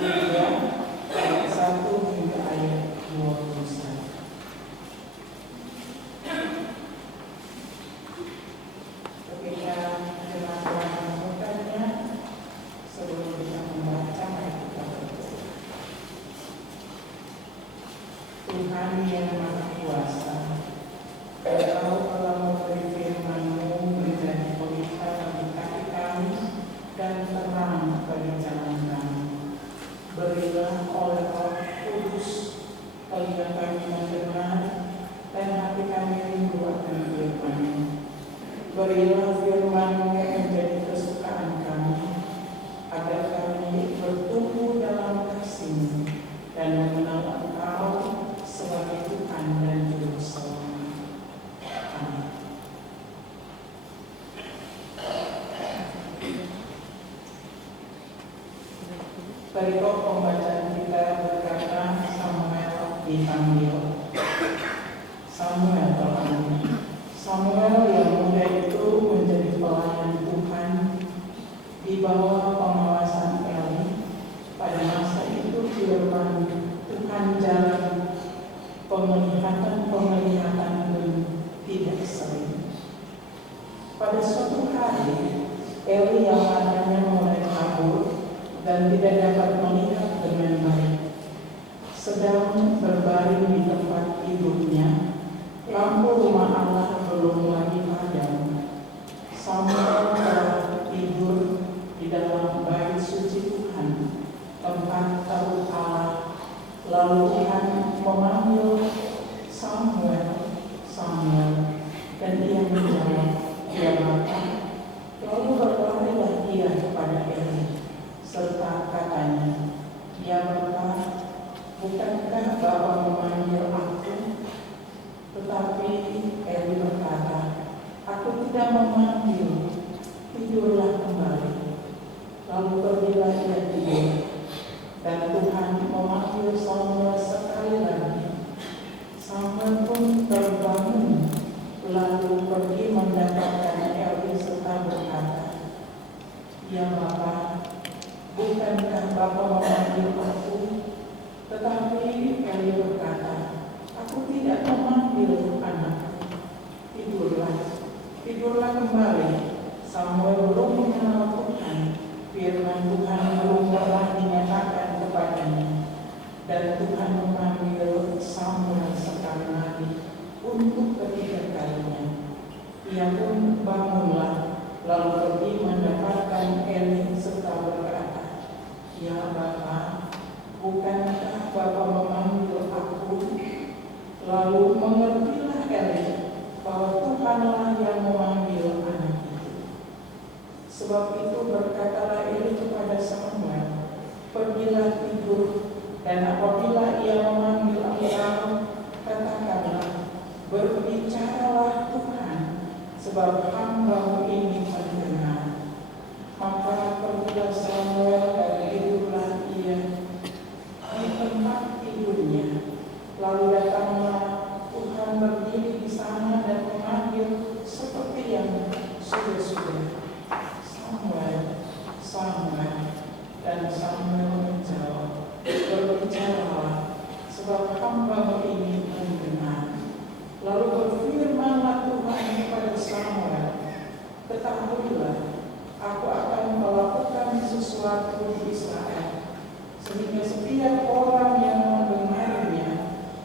3 ayat 1 hingga ayat 21. Ketika jemaat telah menemukannya, sebelum kita membaca ayat kita berdoa. Tuhan yang Maha Kuasa, Engkau telah memberi firman-Mu menjadi pelita bagi kaki kami dan terang bagi jalan kami. Berilah oleh Roh Kudus telinga kami mendengar dan hati kami rindu akan firman-Mu. Berilah firman-Mu yang menjadi kesukaan kami, agar kami bertumbuh dalam kasih-Mu dan mengenal Engkau sebagai Tuhan dan Juru Selamat. Amin. Perikop pembacaan kita berkata Samuel dipanggil. Samuel terpanggil. Samuel yang muda itu menjadi pelayan Tuhan di bawah pengawasan Eli. Pada masa itu firman Tuhan jalan penglihatan pun tidak sering. Pada suatu hari Eli yang matanya mulai kabur dan tidak dapat melihat dengan baik, sedang berbaring di tempat tidurnya. Lampu rumah Allah belum lagi padam. Samuel telah tidur di dalam bait suci Tuhan, tempat taut Allah. Lalu Tuhan memanggil Samuel, Samuel, dan ia menjawab, "Ya Bapa." Lalu berlarilah ia kepada Eli, serta katanya, "Ya Bapa, bukankah Bapa memanggil aku?" Tetapi Eli berkata, "Aku tidak memanggil, tidurlah kembali." Lalu pergilah ia tidur. Dan Tuhan memanggil Samuel sekali lagi. Samuel pun terbangun, lalu pergi mendapatkan Eli serta berkata, "Ya Bapa, bukankah Bapa memanggil aku?" Tetapi Eli berkata, "Aku tidak memanggil anakku. Tidurlah kembali." Samuel belum mengenal Tuhan. Firman Tuhan belum pernah dinyatakan kepadanya. Dan Tuhan memanggil Samuel sekali lagi untuk ketiga kalinya. Ia pun bangunlah, lalu pergi mendapatkan Eli serta berkata, "Ya Bapa, bukankah Bapa memanggil aku?" Lalu mengertilah Eli bahwa Tuhanlah yang memanggil anak itu. Sebab itu berkatalah Eli kepada Samuel, "Pergilah tidur, dan apabila ia memanggil engkau, katakanlah, berbicaralah Tuhan, sebab hamba-Mu ini mendengar." Maka pergilah Samuel dan tidurlah ia di tempat tidurnya. Lalu datanglah Tuhan berdiri di sana dan memanggil seperti yang sudah-sudah, "Samuel, Samuel." Dan Samuel menjawab, "Berbicaralah, sebab hamba-Mu ini mendengar." Lalu berfirmanlah Tuhan kepada Samuel, "Ketahuilah, aku akan melakukan sesuatu di Israel, sehingga setiap orang yang mendengarnya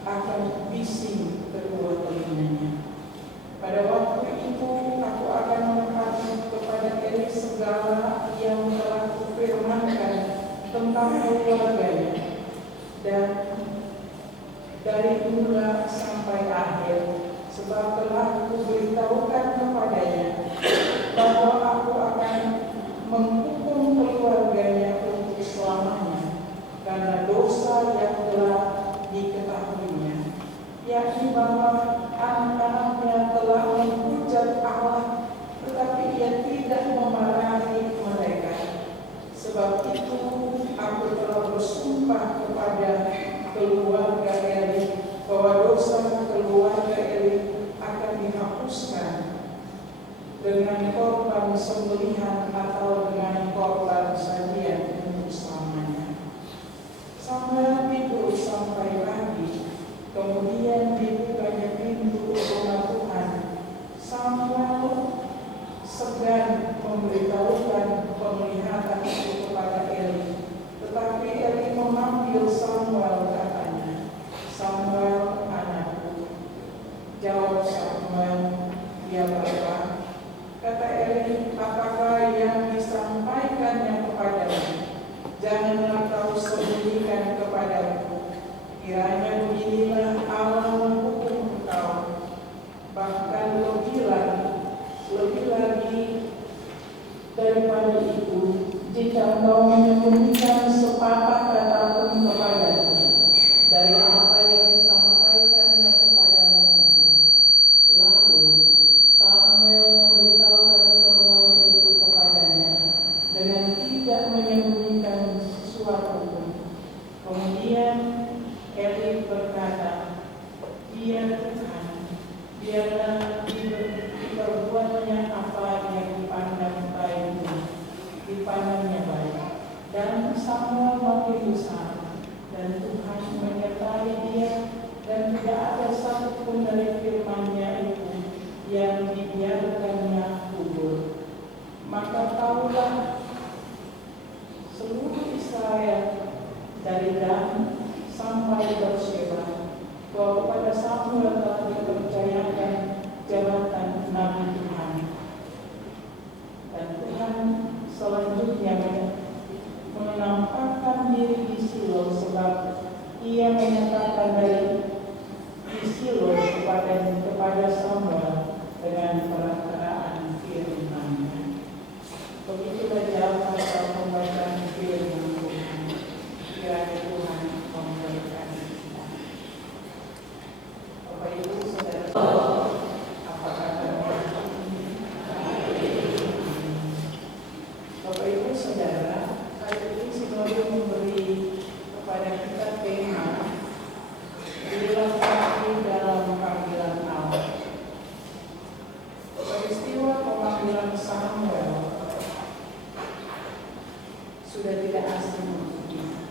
akan bising kedua telinganya. Pada waktu itu aku akan mengatakan kepada Eli segala yang telah kufirmankan tentang keluarganya, dan dari mula sampai akhir, sebab telah kuberitahukan kepadanya bahwa aku akan menghukum keluarganya untuk selamanya karena dosa yang telah diketahuinya, yakni bahwa anak-anaknya telah menghujat Allah, tetapi ia tidak memarahi mereka. Sebab itu aku telah bersumpah kepada keluarga Eli bahwa dosa keluarga Eli akan dihapuskan dengan korban sembelihan atau dengan korban sajian untuk selamanya. Daripada itu, jika engkau menyembunyikan sepatah kata pun kepadaku dari apa yang disampaikannya kepadamu itu, lalu Samuel memberitahukan semua itu kepadanya dengan tidak menyembunyikan sesuatu pun. Kemudian Eli berkata, "Ya Tuhan, biarlah diperbuatnya apa yang dipandang baik, dipandangnya baik." Dan Samuel makin besar, dan Tuhan menyertai dia, dan tidak ada satupun dari firman-Nya itu yang dibiarkannya gugur. Maka tahulah seluruh Israel dari Dan sampai Beersheba bahwa kepada Samuel telah dipercayakan jabatan Nabi Tuhan. Dan Tuhan selanjutnya menampakkan diri di Silo, sebab Ia menyatakan dari di Silo kepada Samuel dengan perkataan firman-Nya. Begitulah jawaban pembacaan firman Tuhan. Kiranya Tuhan memberkati kita. Bapak Ibu Saudara, apa kabarnya? Bapak Ibu Saudara, hari ini Sinode memberi kepada kita tema dilengkapi dalam panggilan Allah. Peristiwa pemanggilan Samuel sudah tidak asing untuk kita.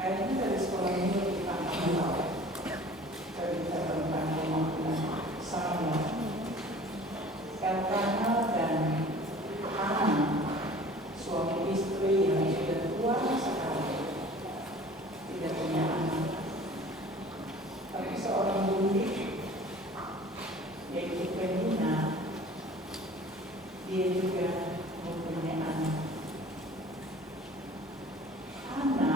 Hari ini dari sekolah ini kita akan tahu cerita tentang pemanggilan Samuel. Elkanah dan Hana, suami istri yang sudah tua sekali, tidak punya anak. Tapi seorang bundit, yaitu Penina, dia juga mempunyai anak. Hana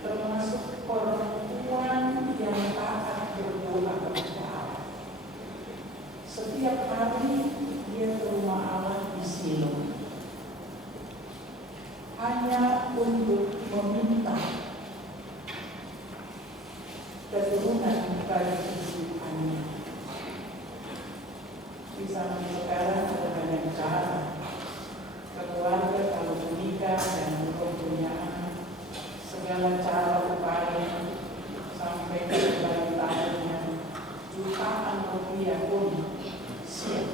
termasuk perempuan yang taat berdoa kepada Allah. Setiap hari dia ke rumah Allah di Silo, hanya untuk meminta keturunan bagi kehidupannya. Di zaman sekarang ada banyak cara. Keluarga kalau menikah dan mempunyai anak, segala cara upaya sampai ke tahunnya jutaan rupiah pun siap,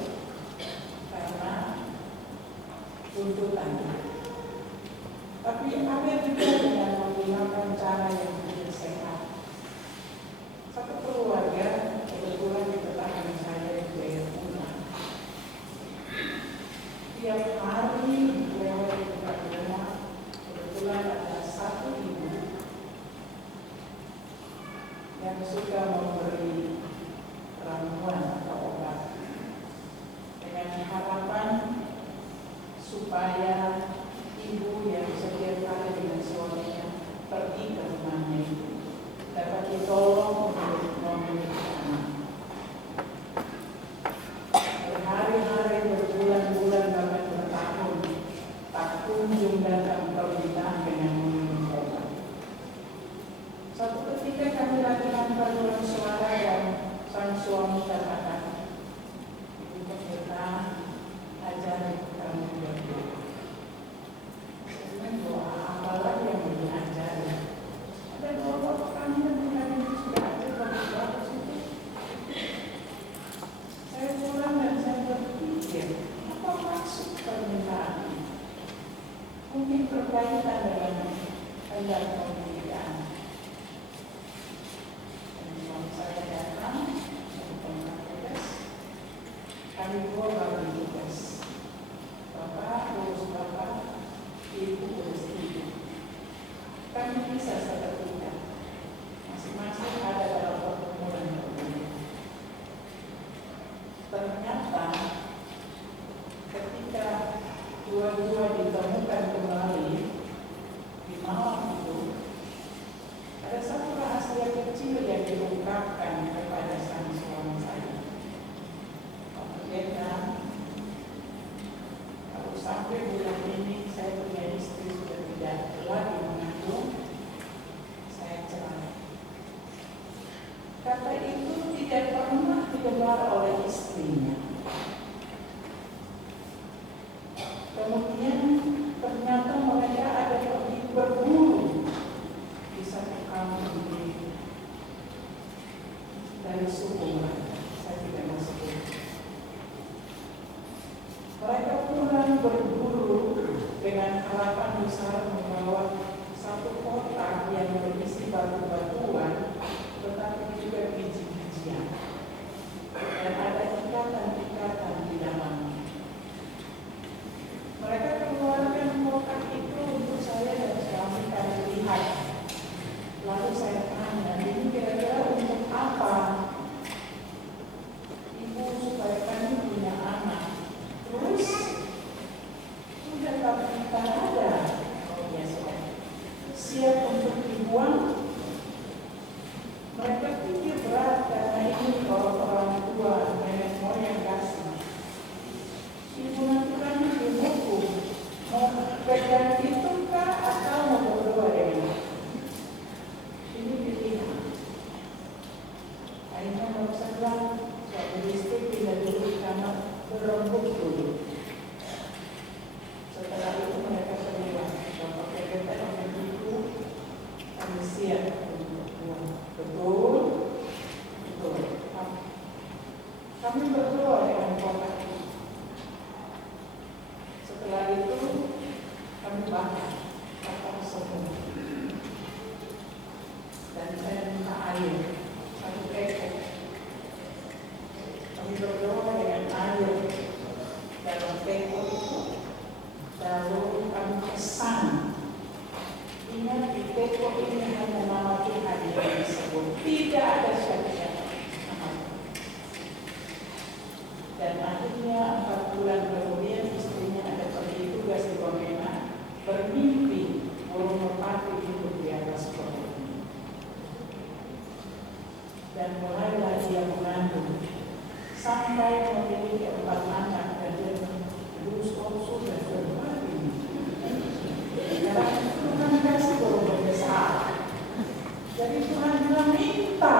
karena tuntutan. Tapi ada juga dengan menggunakan cara yang tidak sehat. Satu keluarga, kebetulan di tetangga saya di Jayapura, tiap hari lewat di dekat rumah, kebetulan ada satu ibu yang suka memberi ramuan atau obat dengan harapan supaya ibu yang setiap hari dengan suaminya pergi ke rumahnya itu dapat ditolong untuk memiliki anak. Berhari-hari, berbulan-bulan, bahkan bertahun tak kunjung datang permintaan dengan meminum obat. Suatu ketika kami lakukan paduan suara dan sang suami katakan, "Ibu pendeta, ajari kami berdoa." Doa apalagi yang diajari? Ada doa kami yang sudah ada doa situ. Saya pulang dan saya berpikir, apa maksud permintaan ini? Mungkin berkaitan dengan kehendak pemilihan. Dan kalau saya datang untuk tugas, kami dua bagi tugas. Bapak urus bapak, ibu urus ibu. Kami bisa seketika, masing-masing ada dalam pertemuan berbeda. Ternyata ketika dua-dua ditemukan kembali di malam itu, sampai bulan ini saya punya istri sudah tidak lagi mengandung, saya cerai. Kata itu tidak pernah didengar oleh istrinya. Kemudian ternyata mereka ada pergi berburu di satu kampung dari suku mereka. Saya tidak masuk. Mereka pulang berburu dengan harapan besar membawa satu kotak yang berisi batu-batuan, tetapi juga biji-bijian. Dan ada ikatan-ikatan di dalamnya. Mereka keluarkan kotak itu untuk saya dan suami kami lihat. Lalu saya tanya, ini kira-kira untuk apa? Ibu, supaya kami punya anak. Terus sudah tak kita ada. Oh ya, siap untuk dibuang. Mereka pikir berat karena ini orang tua, nenek moyang kasih. Ibu nanti kami dihukum. Mau pegang itu kah atau mau berdoa dengan ini pilihan. Akhirnya baru saja suatu listrik tidak dulu di kamar berembuk dulu. Setelah itu mereka semua bapak PKT dengan ibu kami siap untuk buang. Betul. Kami berdoa dengan kotak itu. Setelah itu kami bakar semua. Dan saya minta air satu ekor. Kami berdoa dengan air dalam teko itu. Lalu kami pesan. Ingat di teko ini hanya nama Tuhan yang disebut. Tidak ada siapa-siapa. Dan akhirnya 4 bulan kemudian istrinya ada pergi tugas di Wamena, bermimpi burung merpati hidup di atas pohon. Dan mulailah dia mengandung sampai memiliki 4 anak dan dia lulus sudah berbagi. Karena Tuhan kasih burung besar. Jadi Tuhan bilang minta.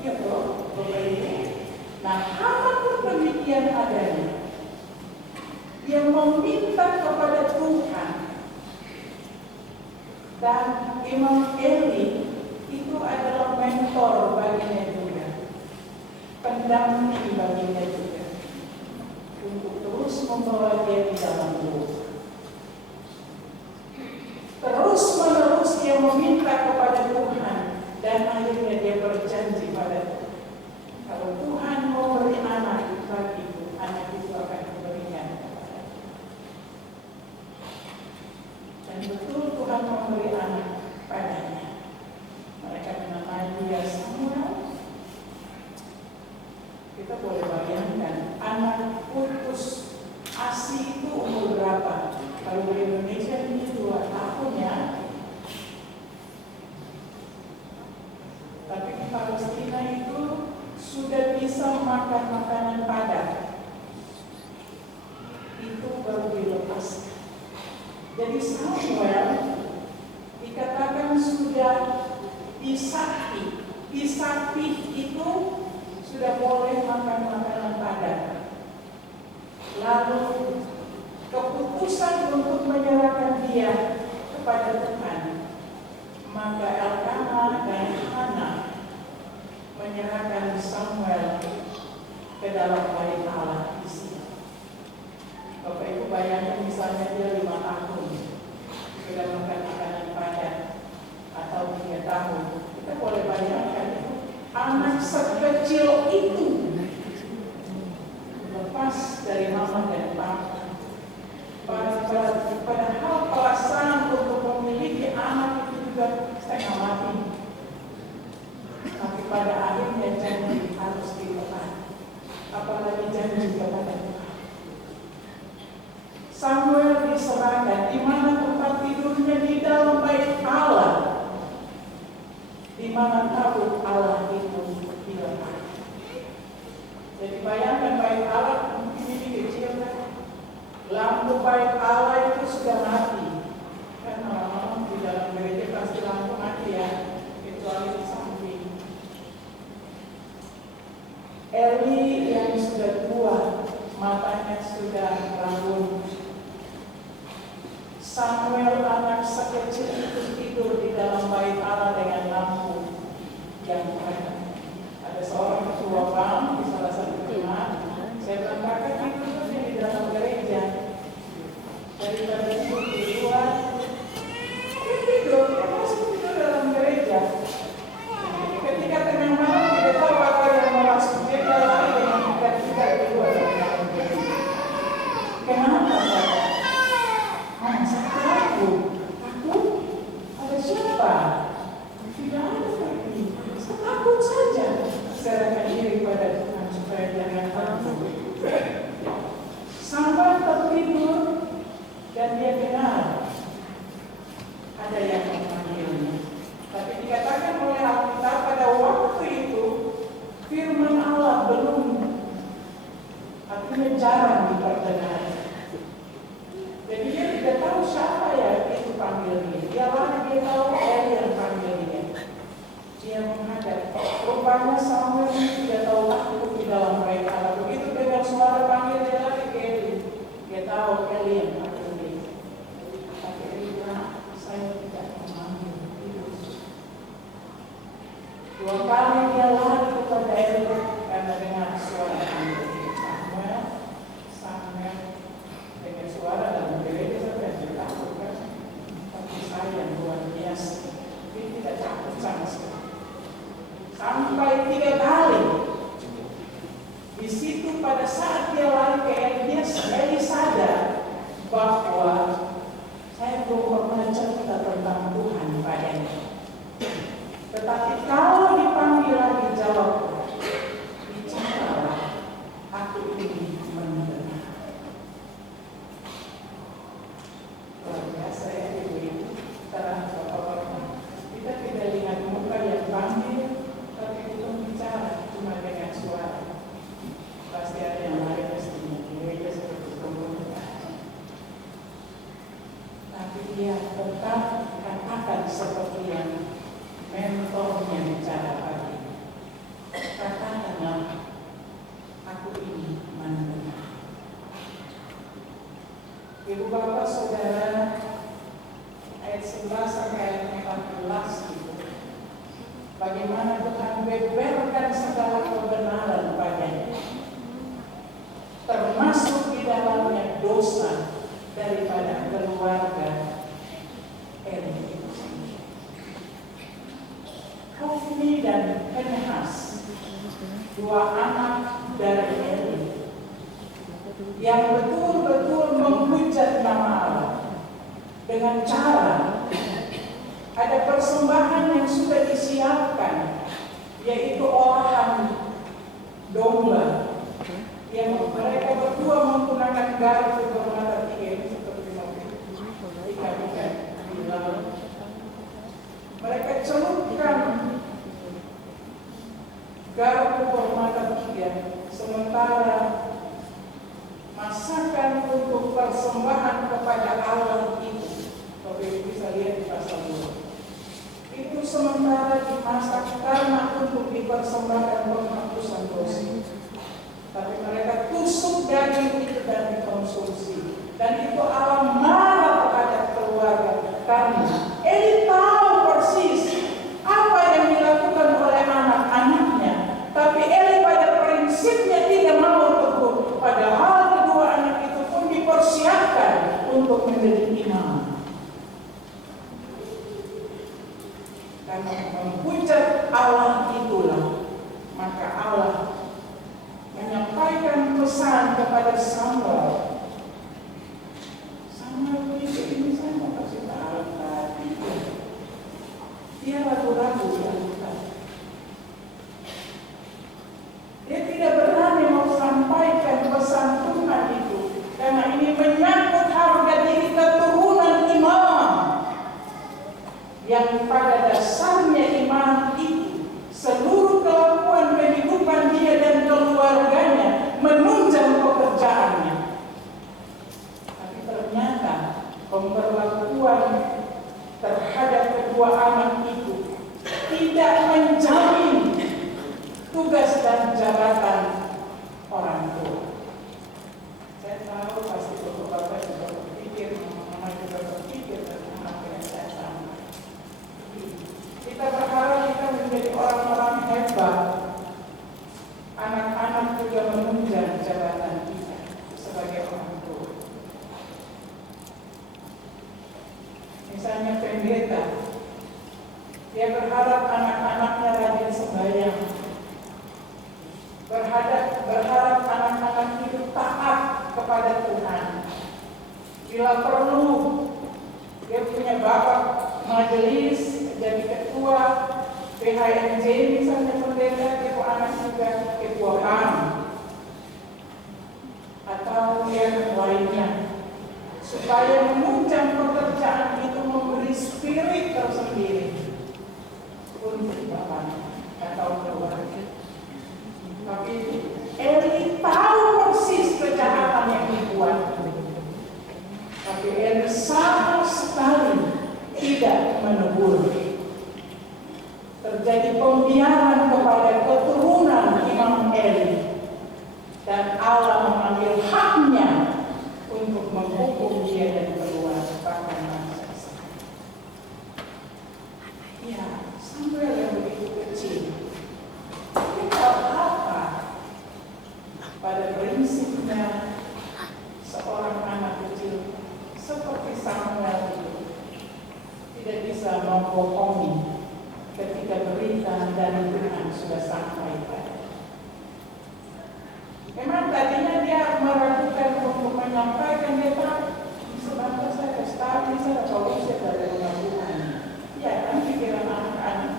Ya bro, ini. Nah, apapun demikian adanya, dia meminta kepada Tuhan. Dan Imam Eli itu adalah mentor baginya juga, pendamping baginya juga, untuk terus membawa dia di dalam doa. Terus menerus dia meminta kepada Tuhan, dan akhirnya dia berjanji pada Tuhan. Kalau Tuhan mau beri anak bagiku, anak itu akan diberikan kepada. Dan betul Tuhan memberi anak padanya. Mereka menamai dia Samuel. Kita boleh bayangkan anak putus ASI itu umur berapa? Kalau di Indonesia ini 2 tahun ya. Tapi di Palestina itu sudah bisa makan makanan padat. Itu baru dilepaskan. Jadi Samuel dikatakan sudah disapi. Disapi itu sudah boleh makan makanan padat. Lalu keputusan untuk menyerahkan dia kepada Tuhan, maka Elkanah dan Hannah menyerahkan Samuel ke dalam bait Allah di sini. Bapak Ibu bayangkan misalnya dia 5 tahun sudah makan makanan padat atau 3 tahun. Kita boleh bayangkan anak sekecil itu lepas dari mama dan papa. Padahal perasaan untuk memiliki anak itu juga setengah mati. Tapi pada akhirnya janji harus ditepati. Apalagi janji kepada Tuhan. Samuel diserahkan di mana tempat tidurnya di dalam bait Allah, di mana tabut Allah itu diletakkan. Jadi bayangkan bait Allah mungkin ini kecil kan? lampu baik Allah itu sudah mati. Kan orang di dalam gereja pasti lampu mati ya, kecuali di samping. Eli yang sudah tua, matanya sudah rabun. Samuel anak sekecil itu tidur di dalam bait Allah dengan lampu yang ada. Ada seorang ketua PAM di salah satu jemaat. Saya bilang, kakak tidur di dalam gereja daripada tidur di luar. Dia tidur, dia masuk tidur dalam gereja. Ketika tengah malam tidak tahu apa yang mau masuk, dia lari dengan tiga di luar. Kenapa? Saya takut. Ada siapa? Tidak ada lagi. Saya takut saja. Serahkan diri pada Tuhan supaya jangan takut. Sampai tertidur dan dia kenal ada yang memanggilnya. Tapi dikatakan oleh Alkitab pada waktu itu firman Allah belum, artinya jarang diperdengar. Jadi dia tidak tahu siapa ya itu panggil dia. Dia lari, dia tahu Eli yang panggil dia. Dia menghadap. Rupanya Samuel tidak tahu takut di dalam bait Allah. Begitu dengar suara panggil dia lari ke Eli. Dia tahu Eli yang panggil dia. Tapi Eli bilang, saya tidak memanggil itu. Dua kali dia lari kepada Eli karena dengar suara panggil dia. Samuel dengan suara dalam gereja sampai tidak takut kan? Tapi saya yang luar biasa, dia tidak takut sama sekali. Sampai 3 kali. Di situ pada saat dia lari ke Eli sadar bahwa saya belum pernah cerita tentang Tuhan padanya. Tetapi kalau dipanggil lagi jawab, bicaralah, aku ini mendengar. Luar biasa ya ibu-ibu. Sekarang bapak-bapak, kita tidak lihat muka yang panggil, tapi kita bicara cuma dengan suara. Pasti ada yang lain mestinya gereja seperti komunitas. Tapi dia tetap katakan seperti yang mentornya bicara pagi. Katakanlah, aku ini mendengar. Ibu bapak saudara, ayat 11 sampai ayat 14 itu, bagaimana Tuhan beberkan segala kebenaran padanya, termasuk di dalamnya dosa daripada keluarga Eli itu sendiri. Hofni dan Pinehas, 2 anak dari Eli, yang betul-betul menghujat nama Allah dengan cara ada persembahan yang sudah disiapkan, yaitu olahan domba yang mereka berdua menggunakan garpu bermata 3 ini seperti ikan-ikan di laut. Mereka celupkan garpu bermata 3, sementara masakan untuk persembahan kepada Allah itu, Bapak bisa lihat di pasal 2. Itu sementara dimasak karena untuk dipersembahkan penghapusan dosa. Tapi mereka tusuk daging itu dan dikonsumsi. Dan itu Allah marah kepada keluarga karena Eli tahu persis apa yang dilakukan oleh anak-anaknya. Tapi Eli pada prinsipnya tidak mau teguh. Padahal kedua anak itu pun dipersiapkan untuk menjadi imam. Karena menghujat Allah itulah, maka Allah menyampaikan pesan kepada Samuel. Samuel ini saya mau kasih tahu tadi. Dia ragu-ragu dilakukan. Dia tidak berani mau sampaikan pesan Tuhan itu, karena ini menyangkut harga diri keturunan imam. Yang pada dasarnya imam itu seluruh kelakuan kehidupan dia dan keluarganya menunjang pekerjaannya. tidak menjamin tugas dan jabatan orang tua. Saya tahu pasti bapak-bapak juga berpikir, mama juga berpikir tentang apa yang saya sampaikan. Kita berharap kita menjadi orang-orang hebat. Anak-anak juga menunjang jabatan kita sebagai orang tua. Misalnya pendeta, dia berharap anak-anaknya rajin sembahyang, berharap anak-anak hidup taat kepada Tuhan. Bila perlu, dia punya bapak majelis, jadi ketua PHMJ misalnya pendeta, ketua anak juga ketua KAM atau yang lainnya, supaya menunjang pekerjaan itu memberi spirit tersendiri untuk bapak atau keluarga. Tapi Eli tahu persis kejahatan yang dibuat, tapi Eli sama sekali tidak menegur. Terjadi pembiaran kepada keturunan Imam Eli, dan Allah mengambil haknya untuk menghukum dia dan keluarga bahkan bangsa Israel. Ya, Samuel yang begitu kecil, kita apa pada prinsipnya seorang anak kecil seperti Samuel itu tidak bisa membohongi ketika berita dari Tuhan sudah sampai pada. Memang tadinya dia meragukan untuk menyampaikan, dia tahu sebenarnya saya studi, saya tahu saya dari rumah Tuhan. Ya kan pikiran anak-anak.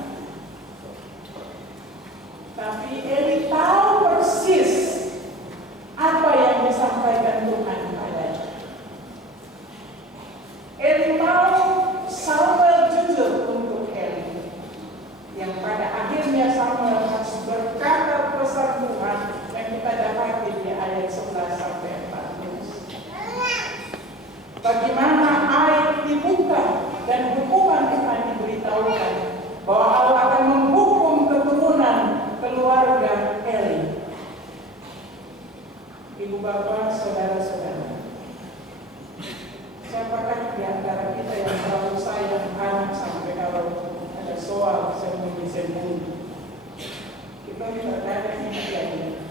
Tapi Eli tahu persis apa yang disampaikan Tuhan padanya. Eli mau Samuel jujur untuk Eli, yang pada akhirnya Samuel harus berkata pesan Tuhan yang kita dapati di ayat 11 sampai 14. Bagaimana ayat dibuka dan hukuman Tuhan diberitahukan bahwa Allah akan menghukum keturunan keluarga Eli. Ibu bapak, saudara-saudara, siapakah di antara kita yang terlalu sayang anak sampai kalau ada soal sembunyi-sembunyi? Kita terkadang ini jadi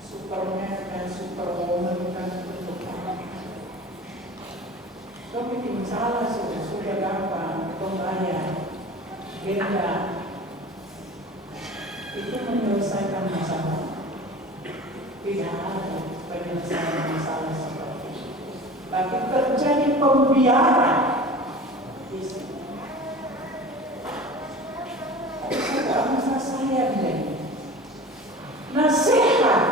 Superman dan Superwoman kan untuk anak. Kalau bikin salah sudah gampang, pembayar, beda, itu menyelesaikan masalah. Tidak ada penyelesaian masalah seperti itu. Tapi terjadi pembiaran di sini. Tidak usah sayang deh. Nasihat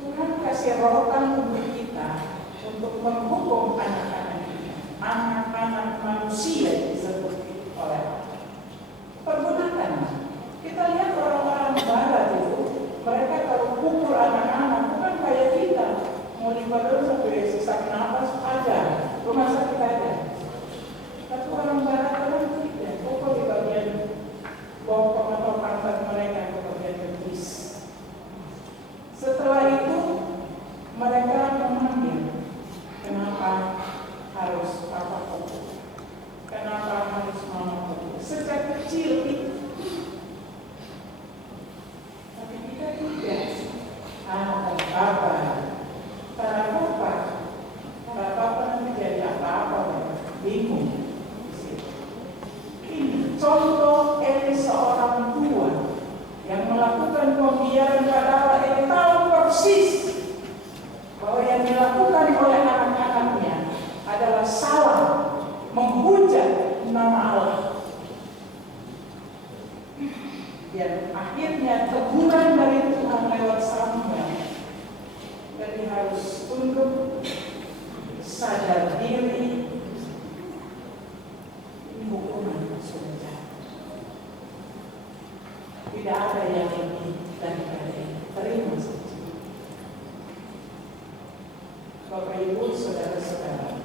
Tuhan kasih rotan untuk kita untuk menghukum anak-anak kita, anak-anak manusia disebut oleh Allah. Pergunakan. Kita lihat orang-orang barat itu, mereka kalau pukul anak-anak bukan kayak kita, mau dibawa sampai sesak nafas aja, rumah sakit aja. Tapi orang barat orang tidak, pukul di bagian bokong atau pantat mereka ke bagian betis. Setelah itu mereka memanggil, kenapa harus papa pukul? Kenapa harus mama pukul? Sejak kecil itu. Tapi kita tidak. Para papa nanti jadi apa-apa, bingung. Ini contoh Eli seorang tua yang melakukan pembiaran, padahal Eli tahu persis bahwa yang dilakukan oleh anak-anaknya adalah salah, menghujat nama Allah. Dan akhirnya teguran dari Tuhan lewat Samuel, jadi harus tunduk, sadar diri, ini hukuman sudah jatuh. Tidak ada yang lebih daripada ini, terima saja. Bapak Ibu, saudara-saudara,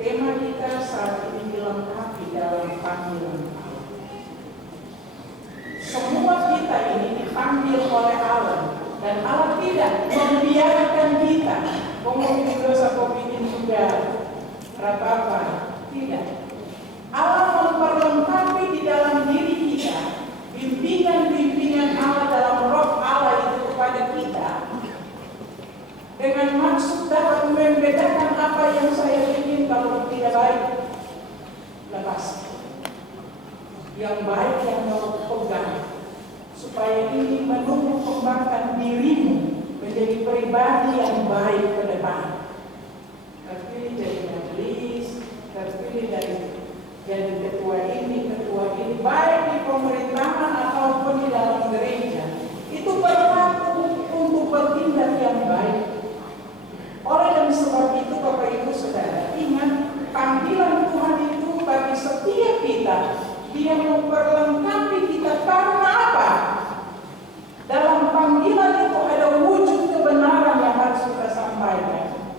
tema kita saat ini dilengkapi dalam panggilan Allah. Semua kita ini dipanggil oleh Allah, dan Allah tidak membiarkan kita mungkin dosa kau bikin juga apa-apa. Tidak. Allah memperlengkapi di dalam diri kita bimbingan-bimbingan Allah dalam roh Allah itu kepada kita, dengan maksud dapat membedakan apa yang saya bikin kalau tidak baik, lepas. Yang baik yang kau pegang, supaya ini menumbuh kembangkan dirimu menjadi pribadi yang baik ke depan. Terpilih jadi majelis, terpilih jadi ketua ini, baik di pemerintahan ataupun di dalam gereja, itu berlaku untuk bertindak yang baik. Oleh dan sebab itu, Bapak Ibu Saudara, ingat panggilan Tuhan itu bagi setiap kita, Dia memperlengkapi kita karena apa? Dalam panggilan itu ada wujud kebenaran yang harus kita sampaikan,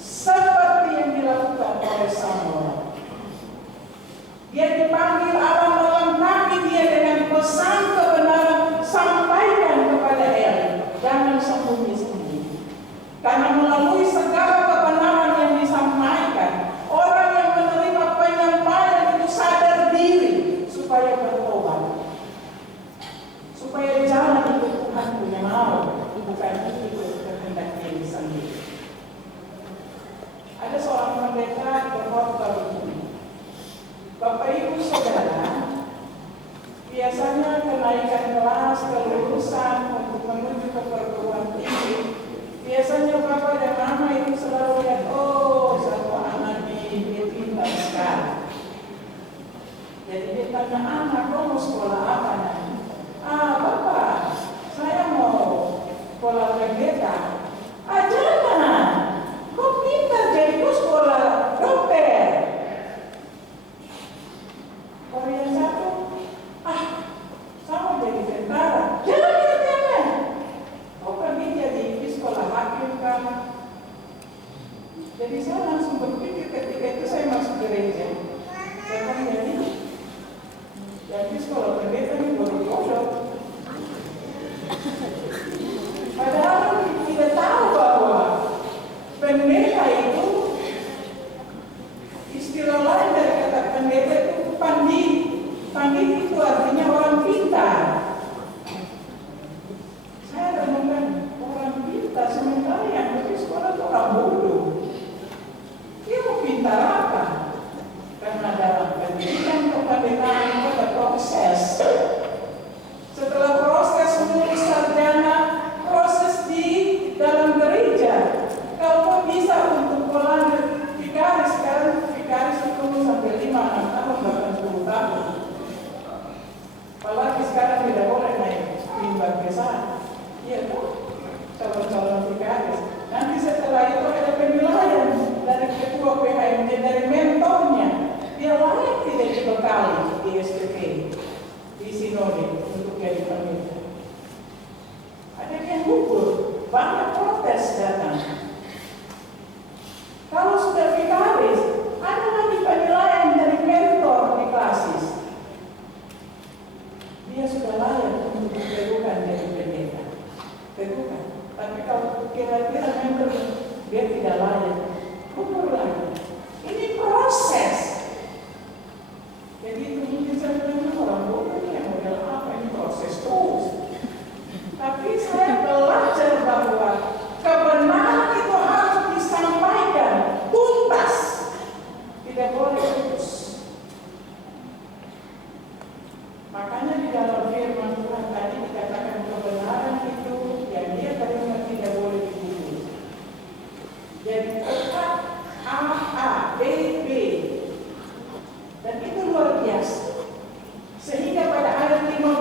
seperti yang dilakukan oleh Samuel. Dia dipanggil Allah melengkapi dia dengan pesan kebenaran, sampaikan kepada Eli, jangan sembunyi-sembunyi. Karena melalui segala kebenaran yang disampaikan, orang yang menerima penyampaian itu sadar diri supaya bertobat, supaya jalan ikut Tuhan punya mau, bukan ikut kehendak diri sendiri. Ada seorang pendeta berkhotbah begini, Bapak Ibu Saudara, biasanya kenaikan kelas kelulusan untuk menuju ke perguruan tinggi, biasanya Bapak dan Mama itu selalu lihat, oh satu anak ini pintar sekali. Jadi dia tanya, anak kau mau sekolah apa nanti? Bapak, saya mau sekolah pendeta. Jangan, kau pintar jadi kau sekolah dokter. Kalau yang satu, saya mau jadi tentara. Jangan. Kau pergi jadi sekolah hakim kan? Jadi saya langsung berpikir ketika itu saya masuk gereja, saya kan jadi sekolah pendeta ini bodoh-bodoh. Padahal tidak tahu bahwa pendeta itu, istilah lain dari kata pendeta itu pandit. Pandit itu artinya orang pintar. Saya renungkan orang pintar, sementara yang pergi sekolah itu orang bodoh. Dia mau pintar apa? Karena dalam pendidikan kependetaan itu ada proses. Setelah proses menulis sarjana, proses di dalam gereja. Kalau bisa untuk melanjut vikaris, sekarang vikaris itu sampai 5-6 tahun, bahkan 10 tahun. Apalagi sekarang tidak boleh naik timbang ke sana. Iya kan? Calon-calon vikaris. Nanti setelah itu ada penilaian dari ketua PHMJ, dari mentornya. Dia layak tidak dibekali di SPP, di sinode untuk jadi pendeta. Ada yang gugur, banyak protes datang. Kalau sudah vikaris, ada lagi penilaian dari mentor di klasis. Dia sudah layak untuk diteguhkan jadi pendeta. Teguhkan. Tapi kalau kira-kira mentor dia tidak layak, gugur lagi. Ini proses. Jadi itu mungkin saya bilang orang bodoh yang model apa, ini proses terus. Tapi saya belajar bahwa kebenaran itu harus disampaikan tuntas, tidak boleh putus. Makanya di dalam firman Tuhan tadi dikatakan kebenaran itu yang dia terima tidak boleh diputus. Jadi tetap A, B, B. Dan itu luar biasa. Sehingga pada ayat 15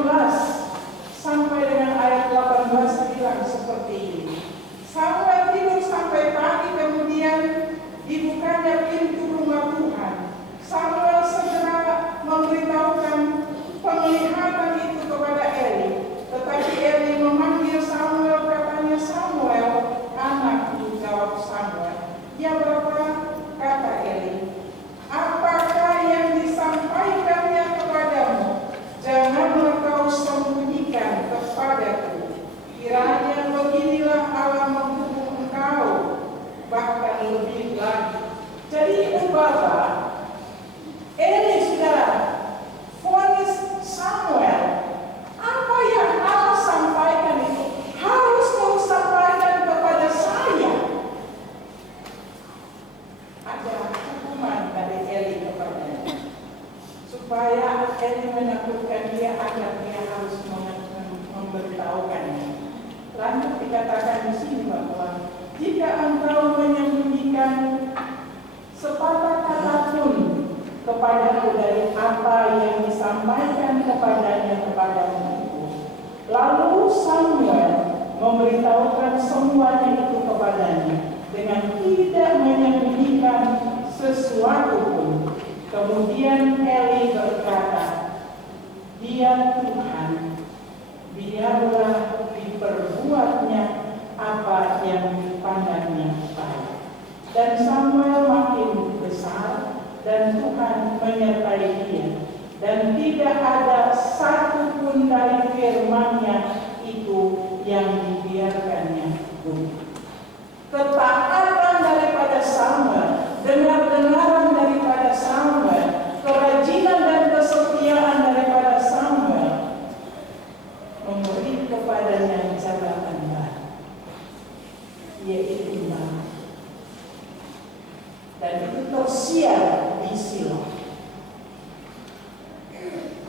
sampai dengan ayat 18 bilang seperti ini. Samuel tidur sampai pagi, kemudian dibukanya pintu rumah Tuhan. Samuel segera memberitahukan penglihatan itu kepada Eli. Tetapi Eli memanggil Samuel, katanya, Samuel, anakku, jawab Samuel. Ya Bapa, kata Eli. jika engkau menyembunyikan sepatah kata pun kepadaku dari apa yang disampaikan kepadanya kepadamu itu. Lalu Samuel memberitahukan semuanya itu kepadanya dengan tidak menyembunyikan sesuatu pun. Kemudian Eli berkata, "Dia Tuhan, biarlah diperbuatnya apa yang dipandangnya baik." Dan Samuel makin besar dan Tuhan menyertai dia, dan tidak ada satu pun dari firman-Nya itu yang dibiarkannya gugur. Ketaatan daripada Samuel, dengar-dengaran daripada Samuel, kerajinan dan kesetiaan daripada Samuel memberi kepadanya jabatan baru, yaitu imam. Dan itu tersiar di Silo.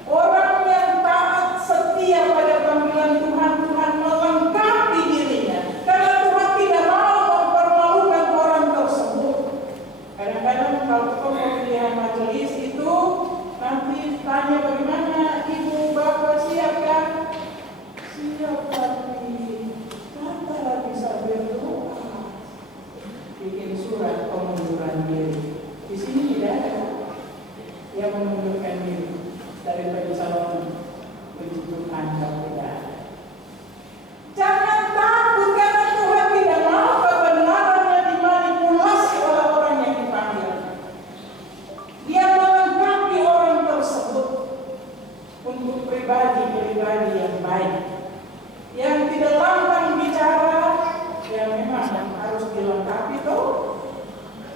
Orang yang taat setia pada panggilan Tuhan, Tuhan melengkapi dirinya. Karena Tuhan tidak mau mempermalukan orang tersebut. Kadang-kadang kalau pemilihan majelis itu nanti tanya bagaimana ibu bapak siapkan? Siap tapi kata bisa berdoa. Bikin surat pengunduran diri. Di sini tidak ada yang mengundurkan diri dari calon puji Tuhan, kalau tidak ada. Jangan takut karena Tuhan tidak mau kebenarannya dimanipulasi oleh orang yang dipanggil. Dia melengkapi orang tersebut untuk pribadi-pribadi yang baik, yang tidak lantang bicara, yang memang harus dilengkapi tuh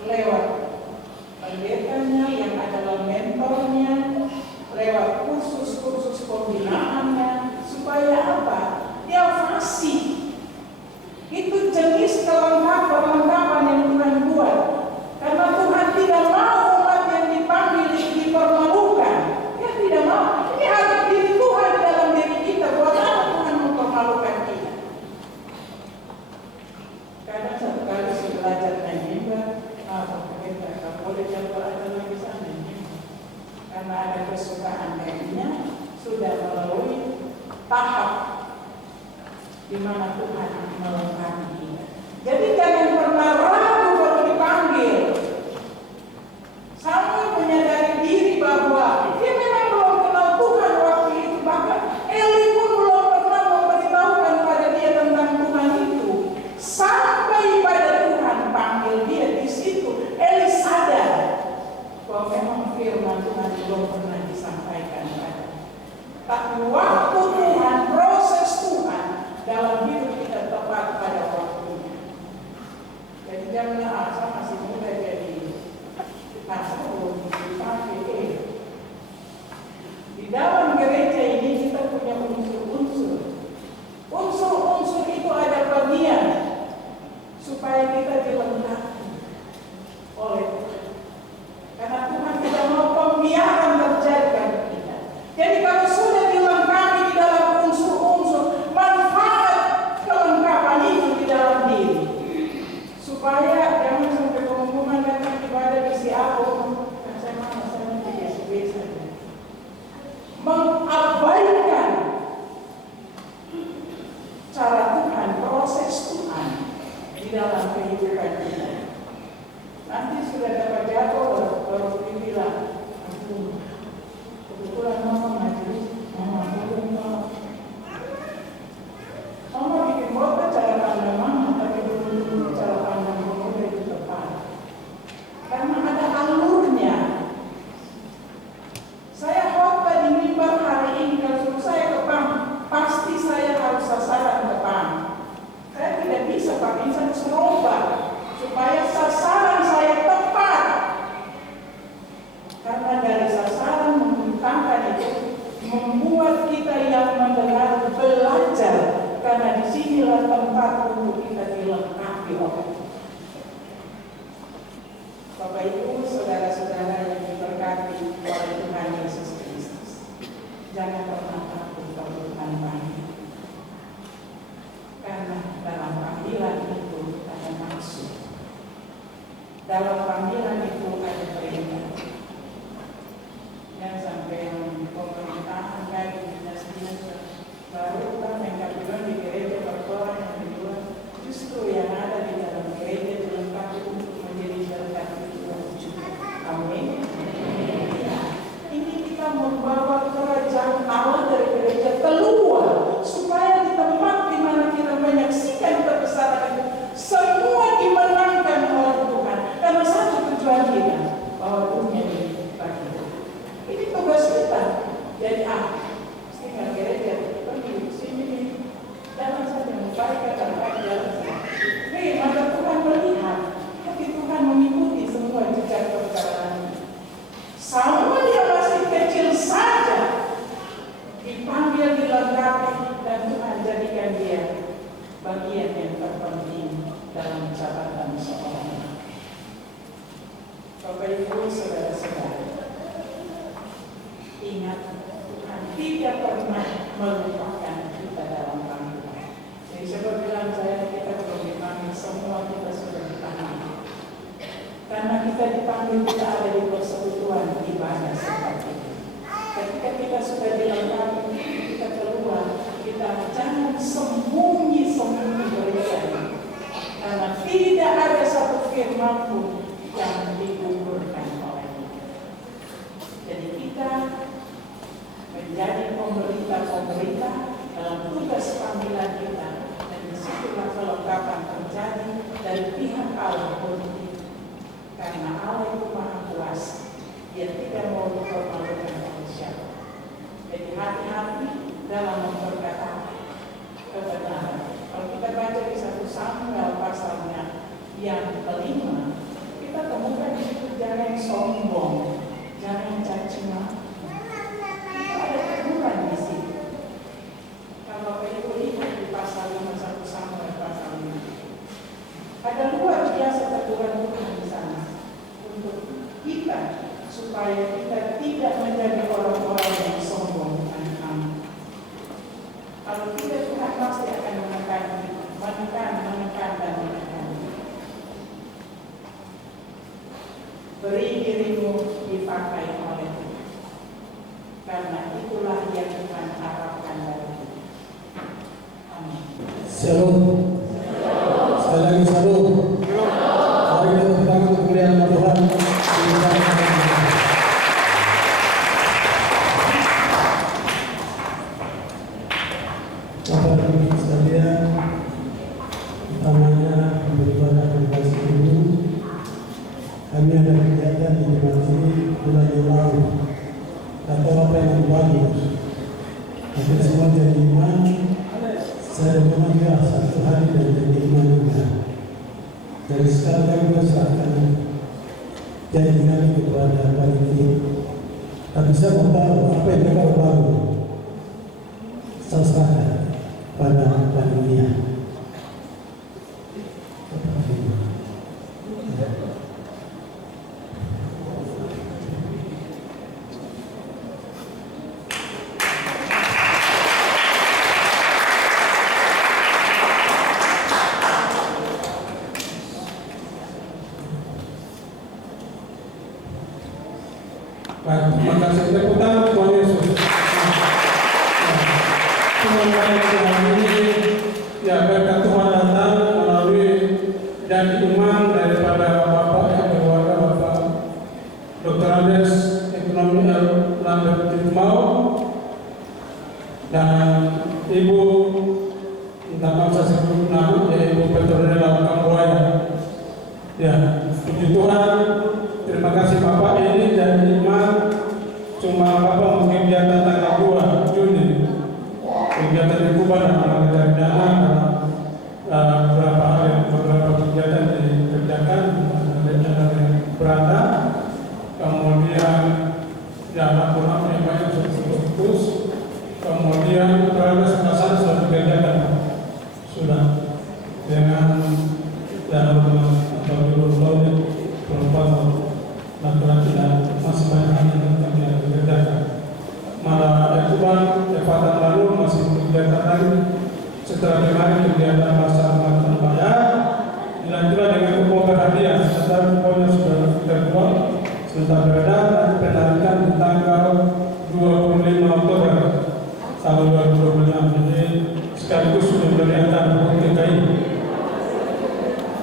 lewat pendetanya yang adalah mentornya, lewat kursus-kursus pembinaannya, supaya apa? Dia fasih. Itu jenis kelengkapan yang Tuhan buat. Karena Tuhan tidak mau umat yang dipanggil dipermalukan. Dia tidak mau. Ini harga diri Tuhan di dalam diri kita. Buat apa Tuhan mempermalukan kita? Kadang satu kali saya belajar naik kita boleh jadwal ada lagi sana. Karena ada kesukaan darinya sudah melalui tahap di mana Tuhan melengkapi kita. Jadi jangan pernah ragu kalau dipanggil. Samuel menyadari diri bahwa dia memang belum kenal Tuhan waktu itu. Bahkan Eli pun belum pernah memberitahukan pada dia tentang Tuhan itu. Sampai pada Tuhan panggil dia di situ, Eli sadar bahwa memang firman Tuhan belum pernah disampaikan pada. Tapi waktu Tuhan, proses Tuhan dalam hidup kita tepat pada waktunya. Jadi janganlah saya masih muda jadi saya belum dipakai. Di dalam gereja ini kita punya unsur-unsur. Unsur-unsur itu ada bagian supaya kita dilengkapi oleh Tuhan. Karena Tuhan tidak mau pembiaran terjadi pada kita. Jadi kalau sudah dilengkapi di dalam unsur-unsur, manfaat kelengkapan itu di dalam diri. Supaya jangan sampai pengumuman datang ibadah di si aku, saya nanti biasa-biasa. Mengabaikan cara Tuhan, proses Tuhan di dalam kehidupan kita. Nanti sudah dapat jadwal baru dibilang, kebetulan mama majelis, mama bikin khotbah cara pandang mama, tapi belum cara pandang pemuda itu tepat. Karena ada alurnya. Saya khotbah di mimbar hari ini, kalau saya ke PAM, pasti saya harus sasaran ke PAM. Saya tidak bisa pakai saya serobah supaya sasaran saya tepat. Karena dari sasaran membentangkan itu membuat kita yang mendengar belajar. Karena disinilah tempat untuk kita dilengkapi oleh Bapak Ibu, saudara-saudara yang diberkati oleh Tuhan Yesus Kristus. Jangan pernah takut kalau Tuhan panggil. Karena dalam panggilan itu ada dalam panggilan itu ada perintah. Yang sampai yang pemerintahan kayak dinas-dinas baru kan yang bilang di gereja pertoran yang kedua, justru yang ada di dalam gereja dilengkapi untuk menjadi berkat itu. Amin. Ini kita membawa kerajaan Allah dari gereja keluar supaya di tempat di mana kita menyaksikan kebesaran itu semua dimenangkan oleh Tuhan. Karena satu tujuan kita bahwa dunia ini bagi kita. Ini tugas kita. Jadi tinggal gereja pergi sini jangan saja membaik dan baik jalan. Maka Tuhan melihat, tapi Tuhan mengikuti semua jejak perjalanan. Sama dia masih kecil saja dipanggil, dilengkapi, dan Tuhan jadikan dia bagian yang terpenting dalam catatan seorang. Bapak Ibu, saudara-saudara, ingat Tuhan tidak pernah melupakan kita dalam panggilan. Jadi saya bilang kita belum dipanggil, semua kita sudah dipanggil. Karena kita dipanggil, kita ada di persekutuan ibadah seperti itu. Ketika kita sudah dilengkapi, kita keluar, kita jangan sembunyi-sembunyi berikan. Karena tidak ada satu firman pun yang digugurkan oleh kita. Jadi kita menjadi pemerintah dalam tugas panggilan kita, dan disitulah kelengkapan terjadi dari pihak Allah politik. Karena Allah itu maha kuasa, Dia tidak mau dipermalukan oleh siapa. Jadi hati-hati dalam memperkatakan kebenaran. Kalau kita baca di 1 Samuel pasalnya yang kelima, kita temukan di situ jangan sombong, jangan caci maki. Ada teguran di situ. Kalau Bapak Ibu lihat di pasal 1 Samuel pasal 5, ada luar biasa teguran Tuhan di sana untuk kita supaya kita tidak menjadi orang-orang yang sombong dan angkuh. Kalau tidak, Tuhan pasti akan menekan dan menekan. Beri dirimu dipakai oleh Tuhan, karena itulah yang Tuhan harapkan dari kita. Amin. Shalom. Sekali lagi shalom. Mari kita bertanggung untuk kemuliaan Tuhan. Bapak dan Ibu sekalian, pertamanya beribadah kasih ini, kami ada kegiatan di Jemaat bulan yang lalu, atau apa yang bagus. Tapi semua jadi iman, saya memang juga satu hari dan jadi iman juga. Dari sekarang kami serahkan janji kami kepada panitia. Tapi saya mau tahu apa yang mereka baru, saya serahkan pada panitia. Terima kasih tepuk Tuhan Yesus. Tuhan ini ya berkat Tuhan datang melalui dan iman daripada Bapak yang keluarga Bapak Dr. Andes Ekonomi Lambert Ditmau dan Ibu tidak mau saya sebut nama, Ibu Petronella Kambuaya. Ya, puji Tuhan. Terima kasih Bapak, ini dan cuma Bapak mungkin kegiatan tanggal 2 Juni kegiatan Ibu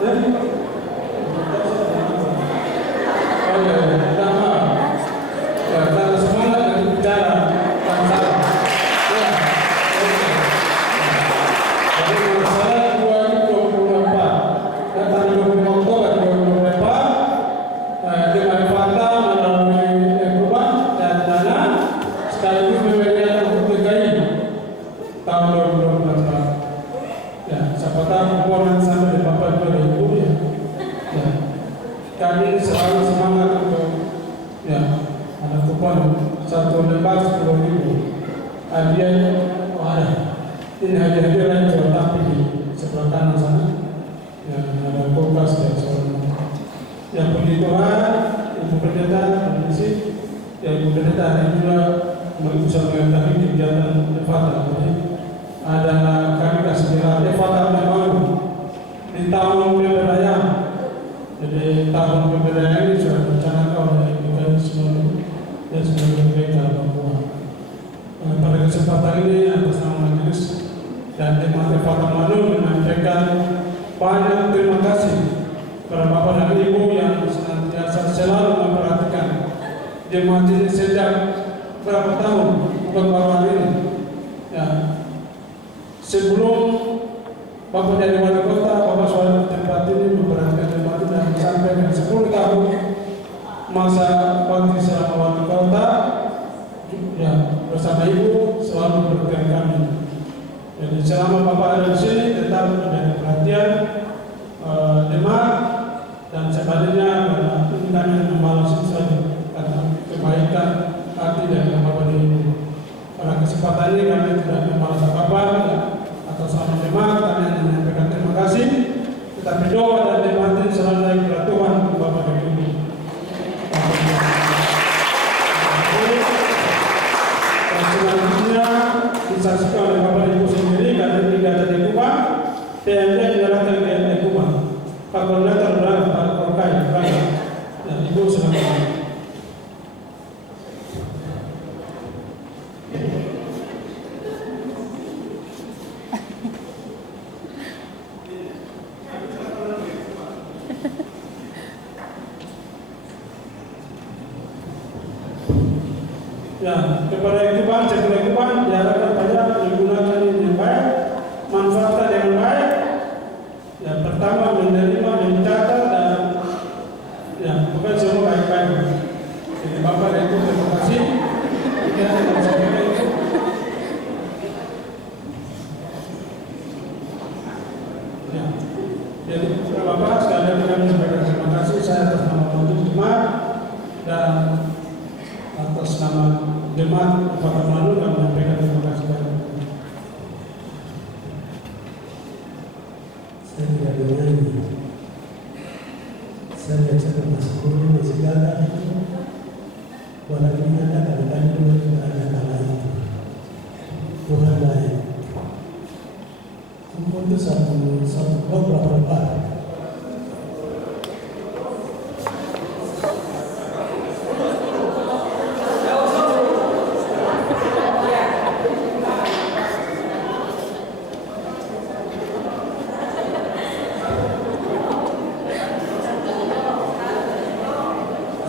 Oh ya, minta maaf. Ya, karena semangat dari bicara bangsa. Ya, oke. Jadi masalah 2024 dan tanggal 25 Oktober 2024 dengan fakta melalui perubahan dan dana sekaligus pemberian untuk DKI tahun 2024. Ya, siapa tahu kumpulan sampai di Bapak Ibu dan Ibu ya. Ya. Kami selalu semangat untuk ya ada kupon 1 lembar 10.000. Hadiah ada. Ini hadiah lain jual tapi di sebelah kanan sana. Ya, ada kulkas dan sebagainya. Yang puji Tuhan, Ibu Pendeta, Permisi, ya Ibu Pendeta hari juga bisa mengetahui kegiatan Efata. Jadi ada kami kasih gelar Efata memang di tahun pemberdayaan. Jadi tahun pemberdayaan ini sudah direncanakan oleh kita semua dan seluruh gereja Papua. Pada kesempatan ini atas nama Majelis dan Jemaat Efata Manado menyampaikan banyak terima kasih kepada Bapak dan Ibu yang senantiasa selalu memperhatikan jemaat ini sejak berapa tahun, bukan baru hari ini. Ya. Sebelum Bapak jadi wali kota, Bapak selalu tempat ini memperhatikan jemaat ini dan sampai dengan 10 tahun masa bakti selama wali kota, ya bersama Ibu selalu memperhatikan kami. Jadi selama Bapak ada di sini tetap menjadi perhatian jemaat dan sebaliknya karena ini kami membalas saja karena kebaikan hati dari Bapak dan Ibu. Pada kesempatan ini kami tidak membalas apa-apa atas nama jemaat, kami hanya menyampaikan terima kasih. Tetapi doa dan jemaat ini selalu naik kepada Tuhan Bapak dan Ibu. Dan selanjutnya disaksikan oleh Bapak dan Ibu sendiri karena tidak ada di Kuba, PMD menyerahkan ke Kuba. Pak Koordinator berada Pak Korkai, dan Ibu silakan. Ya, kepada Kuban, sekolah Kuban diharapkan banyak menggunakan ini yang baik, manfaatkan yang baik. Yang pertama menerima, mencatat dan ya bukan semua baik-baik. Jadi Bapak dan Ibu terima kasih. Kita akan sampaikan itu. Ya, jadi Bapak sekalian kami sampaikan terima kasih. Saya atas nama Majelis Jemaat dan atas nama Jemaat Efata Manado kami menyampaikan terima kasih banyak. Saya tidak menyanyi. Saya cakap masih kurang masih gagal itu. Walaupun ada kadang-kadang dulu tidak ada kalah itu. Tuhan baik. Kumpul itu satu blok berapa lembar?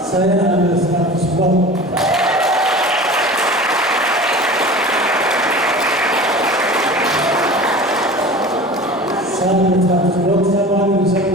Saya ambil 100 blok. Saya ambil 100 blok, saya mau ambil 1